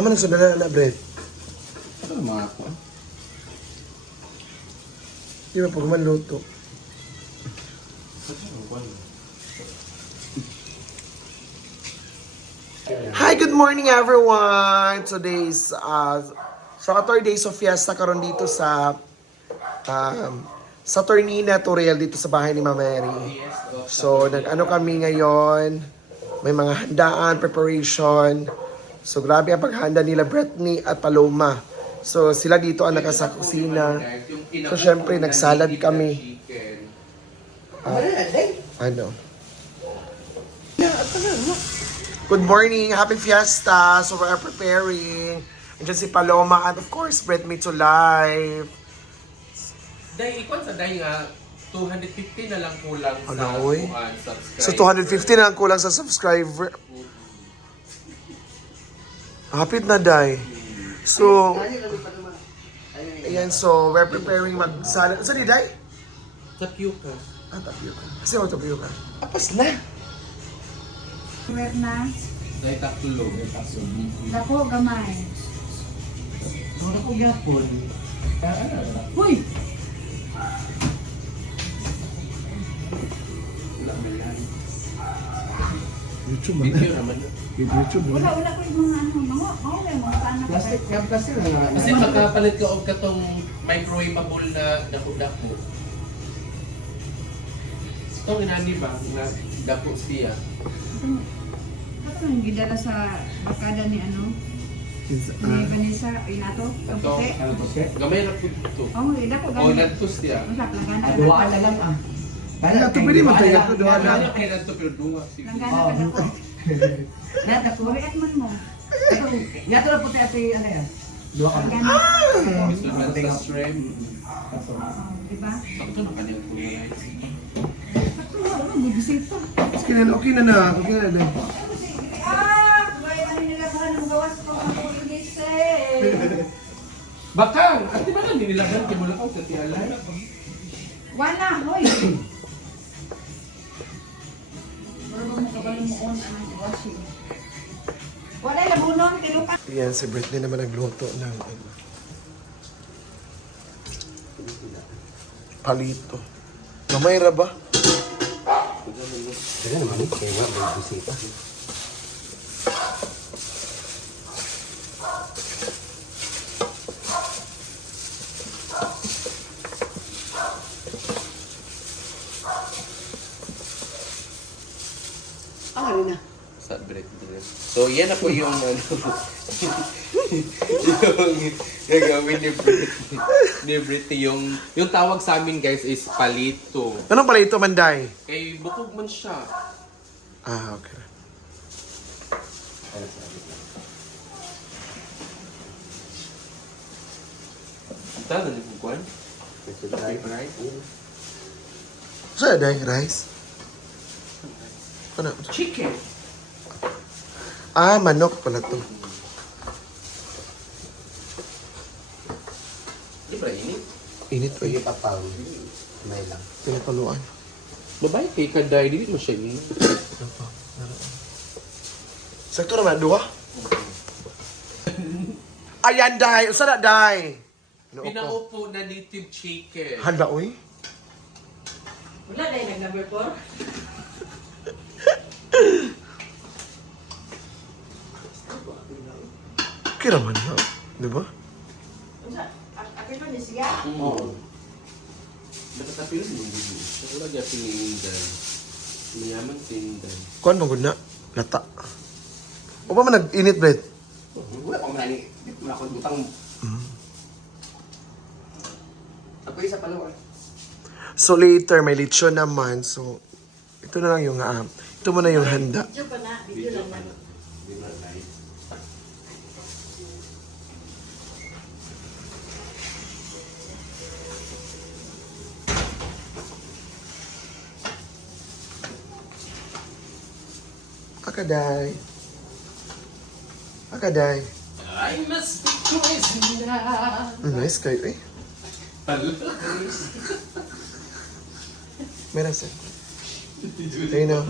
Amo na sa na bread. Ano mga ako? Di ba pag maluto? Hi, good morning everyone! Today's Saturday so fiesta karon dito sa Ternina Torreal dito sa bahay ni Ma'am Mary. So nag-ano kami ngayon, may mga handaan, preparation. So grabe ang paghanda nila Britney at Paloma. So sila dito ang nasa kusina. So syempre nagsalad kami. Ano? Good morning, happy fiesta. So we're preparing. Andiyan si Paloma and of course Britney to life. Day, ikon sa day nga, 250 na lang kulang sa Ano, oy? subscriber. So 250 na ang kulang sa subscriber. Hapit na day. So ayan, so we're preparing magsalad. Saan di day? Tapioca. Tapioca. Kasi ako tapioca. Apas na. Meron na. Day tatlo. Dako, gamay. Ano ko yapon? Uy! YouTube Video naman. YouTube Wala ko yung mga ano. Mga paano ka Plastic na nga. Kasi magkapalit ka og katong microwavable na dako-dako. Itong inani ba na dako siya? Ito yung gidala sa bakada ni ano. Ni Vanessa, inato. Ang Ato, puti. Ano po siya? gamay ra pud to. Oh, dako O gamay. nantos siya. Masap, langgana ka Duwaan na dako. lang ah. Wala, ito pwede magtayo ko, duwaan na. Ano kay nanto pero duwa sige. Langgana ka dako. Lahat ako. Kuriat man mo. Yato na puti ate ano yan. Dua ka. Langgana. Gusto man sa shrimp. Diba? Sakto na kaniyang kulay. Ito mo, bibisita. Okay na na. Okay na na. Gaya ano nila ba ng gawas ko ang kuligising. Bakang! At di ba lang ninilagan kay mula ka sa tialay? Wala, hoy. Pero mo kabalo mo on ang washing. Wala labunon, tilupa. Yan, si Britney naman nagluto ng palito. Mamayra ba? Kaya naman kaya nga may bisita. Sa break. So, yan na po yung ano, yung gagawin ni Britney. Ni Britney, yung tawag sa amin guys is palito. Anong palito, Manday? Kay bukog man siya. Okay. Ito, nalibuguan. Right? Saan day? Rice? Ano? Chicken. Manok pala to. Di ba ini? Init o Sige papang. May lang. pinapaluan. Babae kay Kanday, dili mo siya ini. Sakto naman, duha? Ayan, day! Usa na, day! Ano ko? Pinaupo na native chicken. Handa, uy? Wala dahil nag-number 4. Okay naman na. Di ba? Akin pa niya siya. Oo. Nakatapil mo yung gusto. Wala niya pinindan. Mayaman pindan. Kuhan mo gud na? Lata. O ba man nag-init, Brett? Wala akong nani. Wala akong butang. Ako isa pa lang. So later, may lechon naman. So, ito na lang yung, ito muna yung handa. Video pa na. Video lang na. Akaday. Akaday. I must be crazy now. Nice kayo eh. Meron siya. Ayun na.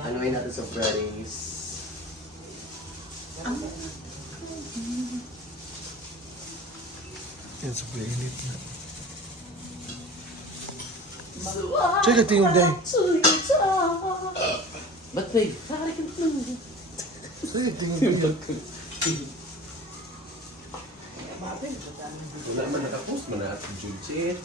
Anuin natin sa fries. Yan, sobrang init na. Check ito yung day. Ba't babe? Check ito yung day. Wala man nakapost man na at Jujit.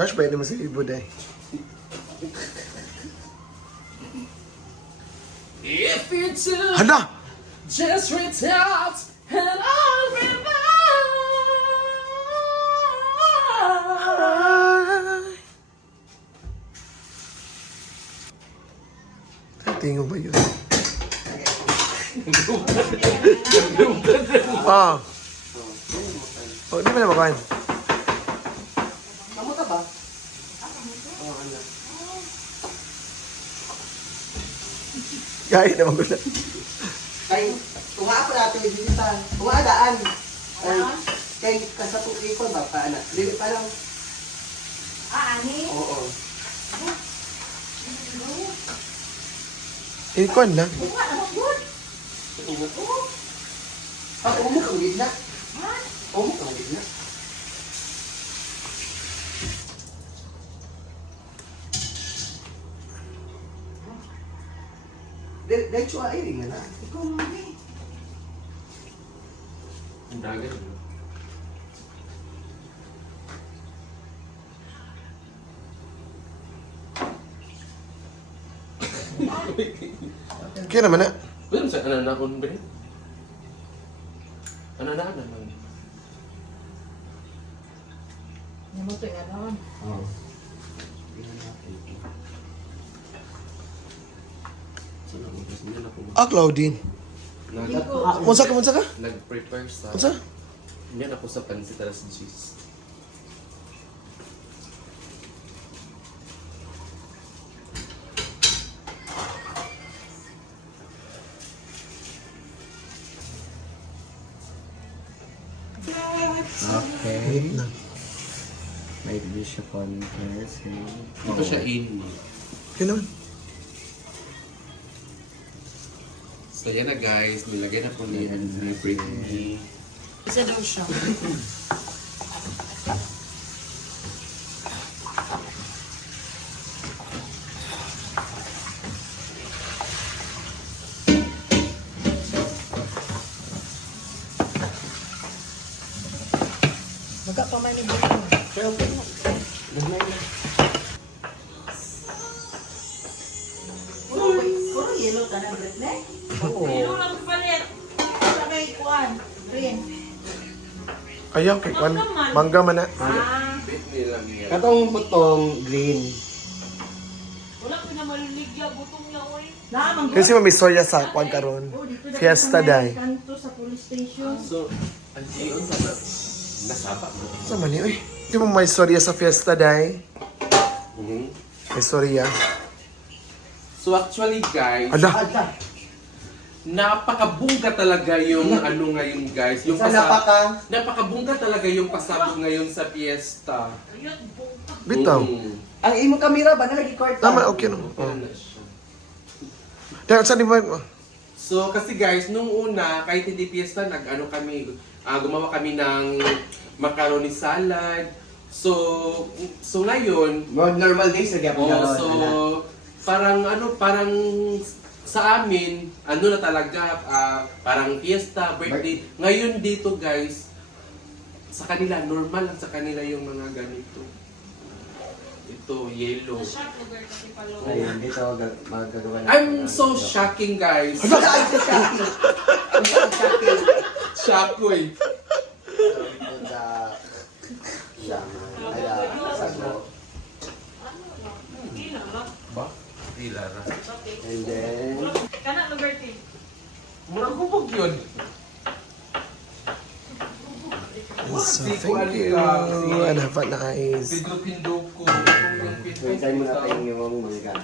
Crush ba yun naman sa ibo day? If you do, Hala! just reach out and I'll remember. Tingin ba yun? Ah. Oh, di ba na makain? Mamuta ba? Gaya naman ko na. Kay, tunga ako natin yung digital. Tunga daan. Kay, kasatu ipon ba pa na? Dili pa lang. Ani? Oo. Ikon na. Ah, umok ang gitna. Umok ang gitna. Dahil chua ay rin na. Ikaw mo rin. Ang dagat. Kaya naman na. Wala sa ananakon ba rin? Ananakon naman. Namuto nga doon. Oo. Ah, Claudine. Unsa ka, unsa ka? Nag-prepare sa... Unsa? Hindi ako sa pansit alas cheese. Okay. Na. May bishop on first. Ito siya in. Kaya naman. So yan na guys, nilagay na po ni Britney. Isa daw siya. Baga pa man ni Britney. Puro yellow ka na, Britney? Pero lang palit. Sa may kuan. Green. Ayaw, kay Kwan. Mangga man na. Britney lang yan. Katong butong green. Wala ko na maluligya. Butong niya, oy. Naamang Kasi may soya sa Kwan karon. Fiesta day. kanto sa police station. So, ang Gion sa nasaba mo. Sa mani, uy. Di mo may soya sa Fiesta day? May soya. So actually guys, Ala! napakabungga talaga yung ano ngayon guys. Yung Sa napakabungga talaga yung pasabog ngayon sa fiesta. Bitaw. Ang imo kamera ba nag-record Tama, okay no. Oh. Ano na siya. Dahil saan di ba? So kasi guys, nung una, kahit hindi fiesta, nag-ano kami, gumawa kami ng macaroni salad. So ngayon, Normal days na so parang parang sa amin, ano na talaga, parang fiesta, birthday. Ngayon dito guys, sa kanila, normal lang sa kanila yung mga ganito. Ito, yellow. Ayun, dito magagawa na. I'm so shocking guys. Shock ko eh. Ba? Tila na. And then, Kana, Liberty. Murang kubog yun. So, thank you. And have a nice. Pindo-pindo ko. so, isayin mo na tayong yung mangga.